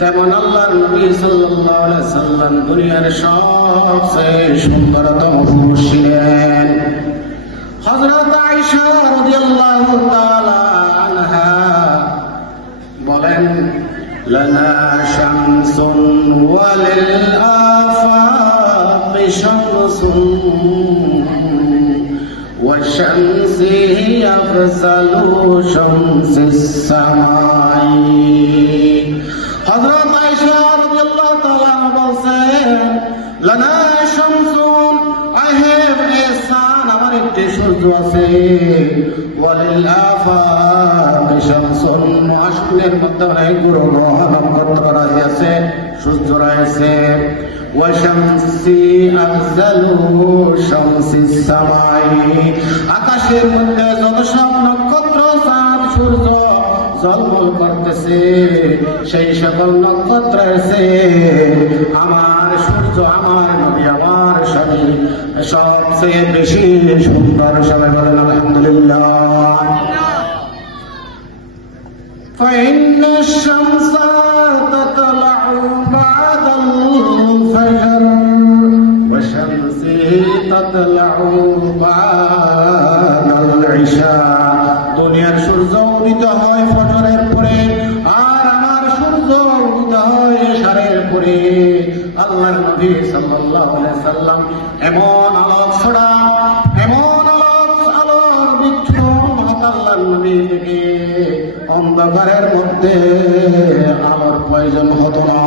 তেমন আল্লাহর নবী সাল্লাল্লাহু আলাইহি সাল্লাম দুনিয়ার সবচেয়ে সুন্দরতম পুরুষ ছিলেন। হযরত আয়েশা রাদিয়াল্লাহু তাআলা আনহা বলেন, লানা শামসুন ওয়া লিল আফাqi শামসুন ওয়া শামসি আফসালু শামসিস সামাই। হযরত আয়েশা রাদিয়াল্লাহু তাআলা বলেন, লানা Shamsun, I have a sun, আমার একটি সূর্য আছে, ওয়ালিল আফাqi শামসুন, আশকুলের মধ্যে অনেকগুলো নক্ষত্র আছে, সূর্য রয়েছে, ওয়া শামসি আফজালু শামসিস সামাই, আকাশের মধ্যে যত সব নক্ষত্র চাঁদ সূর্য জলমল করতেছে সেই সকল নক্ষত্র আছে আমার সূর্য, আমার নবী, আমার স্বামী সবচেয়ে বেশি সুন্দর। সবাই বলেন আলহামদুলিল্লাহ। فإن الشمس تطلع بعد الفجر والشمس تطلع بعد العشاء। দুনিয়ার সূর্য উদিত হয় ফজরের পরে, আর আমার সূর্য উদিত হয় ইশারের পরে। আল্লাহর নবী সাল্লাল্লাহু আলাইহি সাল্লাম এমন আলোক ছড়া, এমন আলোর বিচ্ছুরণ হতো আল্লাহর নবী থেকে অন্ধকারের মধ্যে আলোর প্রয়োজন হতো না।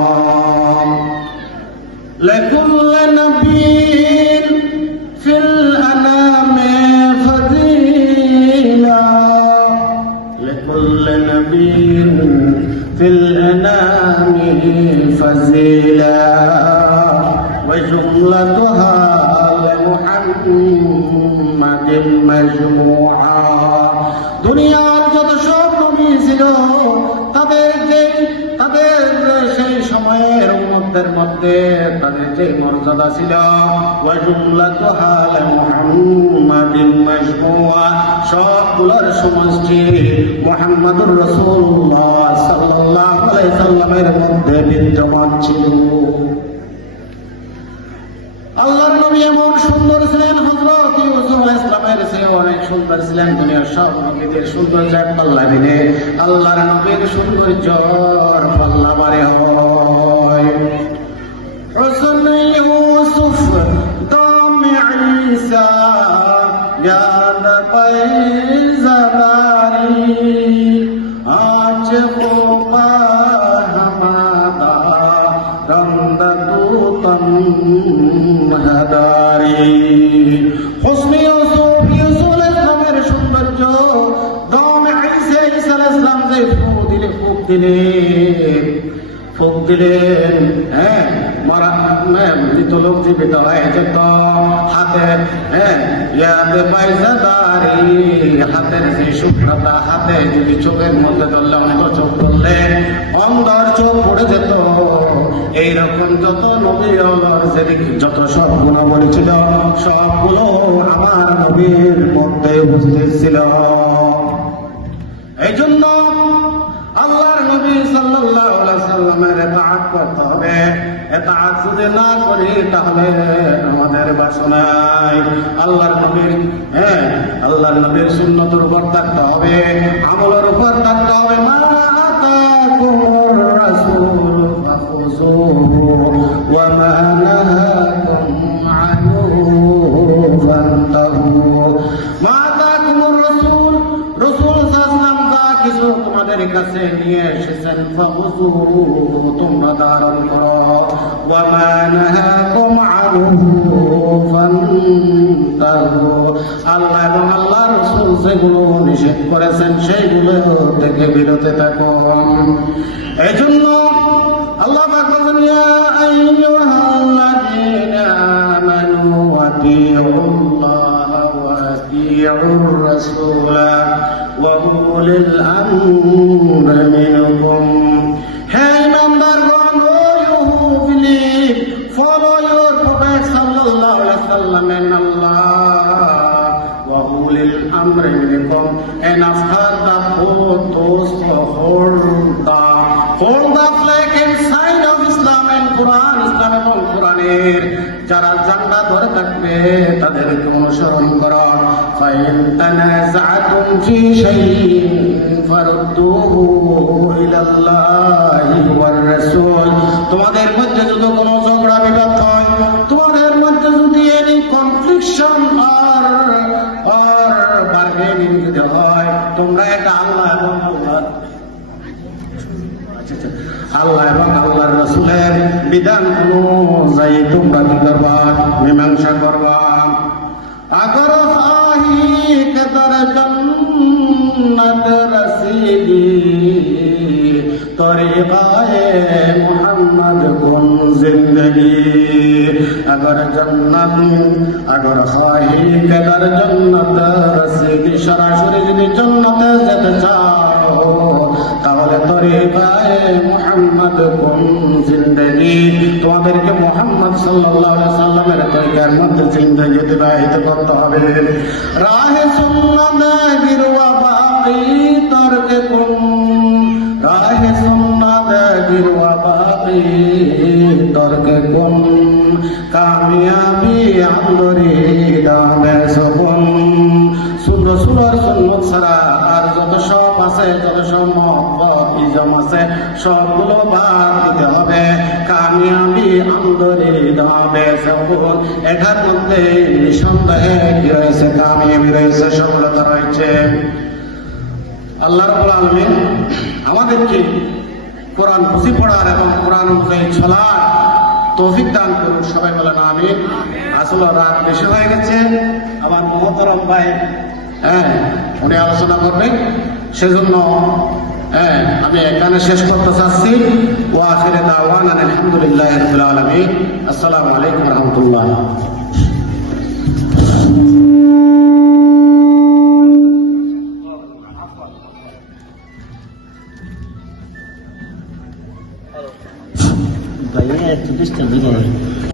লিকুল্লি নবিয়্যিন ফিল আনামি ফাযীলা, লিকুল্লি নবিয়্যিন ফিল আনামি ফাযীলা ওয়া জুমলাতুহা লিমুহাম্মাদিন মাজমুআ। দুনিয়ার যত সব নবী ছিল তাদের সেই সময়ের উম্মতের মধ্যে তাদের যে মর্যাদা ছিল, ওয়া জুমলাতুহা লিমুহাম্মাদিন মাজমুআ, সবগুলোর সমষ্টি মুহাম্মদুর রাসূলুল্লাহ সাল্লাল্লাহু আলাইহি সাল্লামের মধ্যে বিদ্যমান ছিল। আল্লাহর নবী এমন সুন্দর ছিলেন, হযরত ইউসুফ আলাইহিস সালামের চেয়ে অনেক সুন্দর ছিলেন। দুনিয়ার সব নবীদের সৌন্দর্য আল্লাহ দিলে, আল্লাহর নবীর সৌন্দর্যর পাল্লা ভারী হয়। হুসন ইউসুফ দাম ঈসা ইয়াদ পায়জাবারি আজ কোপা হামাদা রমদতু তম হাদারি। হুসন ইউসুফ আলাইহিস সালামের সৌন্দর্য, দাম ঈসা আলাইহিস সালাম যে ফুক দিলেন, হ্যাঁ মারা মৃত লোক জীবিত হয়ে যেত। হাতে ইয়াদ পায়জাদারি, হাতের যে শুভ্রতা, হাতে যদি চোখের মধ্যে ধরলে অন্ধ চোখ ধরলে অন্ধর চোখ পড়ে যেত। এইরকম যত নবী যেদিকে যত সব গুণাবলী ছিল সবগুলো আমার নবীর মধ্যে উপস্থিত ছিল। এই জন্য আল্লাহর নবী সাল্লাল্লাহু আলাইহি সাল্লামের ইতাআত করতে হবে। ইতাআত যদি না করি তাহলে আমাদের বাসনায় আল্লাহর নবীর সুন্নতের উপর থাকতে হবে, আমলের উপর থাকতে হবে। মা আতাকুমুর রাসূল ফাখুযুহু ওয়া মা নাহাকুম আনহু ফান্তাহু। মা আতাকুমুর রাসূল, রাসূল সাল্লাল্লাহু আলাইহি ওয়াসাল্লাম যা কিছু তোমাদের কাছে নিয়ে এসেছেন ফাখুযু তোমরা ধারণ করো ওয়া মা নাহাকুম আনহু ফান্তাহু আল্লাহ এবং আল্লাহর রাসূল যেগুলো নিষেধ করেছেন সেইগুলো থেকে বিরত থাকো। এজন্য আল্লাহ পাক বলেন ইয়া আইয়ুহাল্লাযীনা আমানু আতিউল্লাহ ওয়া আতিউর রাসূলা ওয়া উলিল আমরি মিনকুম। হে ইমানদারগণ, O you who believe, follow your prophet sallallahu alaihi wasallam and Allah wa ulil amri minkum, and after that both those who hold the flag and sign of Islam and Quran, Islam এবং কোরআনের যারা ঝান্ডা ধরে থাকবে তাদেরকে অনুসরণ করো। Fine তানাযাতুম ফি শাইইন ফারুদ্দুহু ইলাল্লাহি war রাসূল। তোমাদের মধ্যে যদি কোনো ঝগড়া বিবাদ হয়, তোমাদের মধ্যে যদি এনি কনফ্লিকশন আর বার্গেনিং যদি হয়, তোমরা এটা আল্লাহ এবং আল্লাহর রাসূলের বিধান অনুযায়ী তোমরা কি করবা? মীমাংসা করবা। আগর আহি কদর জন্নত রসিদি তরিকায়ে মুহাম্মদ কুন জিন্দগি। আগর খাহি কদর জন্নত রসিদি, সরাসরি যদি জন্নতে যেতে চাও তাহলে তরিকায়ে মুহাম্মদ কুন জিন্দগি, তোমাদেরকে মুহাম্মদ সাল্লাল্লাহু আলাইহি সাল্লামের তরিকার মধ্যে জিন্দগি অতিবাহিত করতে হবে। রাহে সুন্নাত গিরওয়া বাকি তরকে কুন, রাহে সুন্নাত গিরওয়া বাকি তরকে কুন, কামিয়াবি আমরি দামে সবন। রসুলের সুন্নত ছাড়া আর যত সব আছে, যত সব মহব্বত ইজম আছে, সবগুলো বাদ দিতে হবে। কামিয়াবি আমদরিদ হবে সবুন, এটার মধ্যে নিঃসন্দেহে কি রয়েছে? কামিয়াবি রয়েছে, সফলতা রয়েছে। আল্লাহ রাব্বুল আলামিন আমাদেরকে কোরআন বুঝি পড়ার এবং কোরআন অনুযায়ী চলার তৌফিক দান করুন। সবাই বলেন আমিন। আসলে রাত বেশি হয়ে গেছে, আমার মহতরম ভাই উনি আলোচনা করবেন, সেজন্য আমি এখানে শেষ করতে চাচ্ছি। ওয়া আখিরু দাওয়ানা আলহামদুলিল্লাহি রাব্বিল আলামিন। আসসালামু আলাইকুম ওয়া রাহমাতুল্লাহ। ভাইয়া একটু ডিস্টার্ব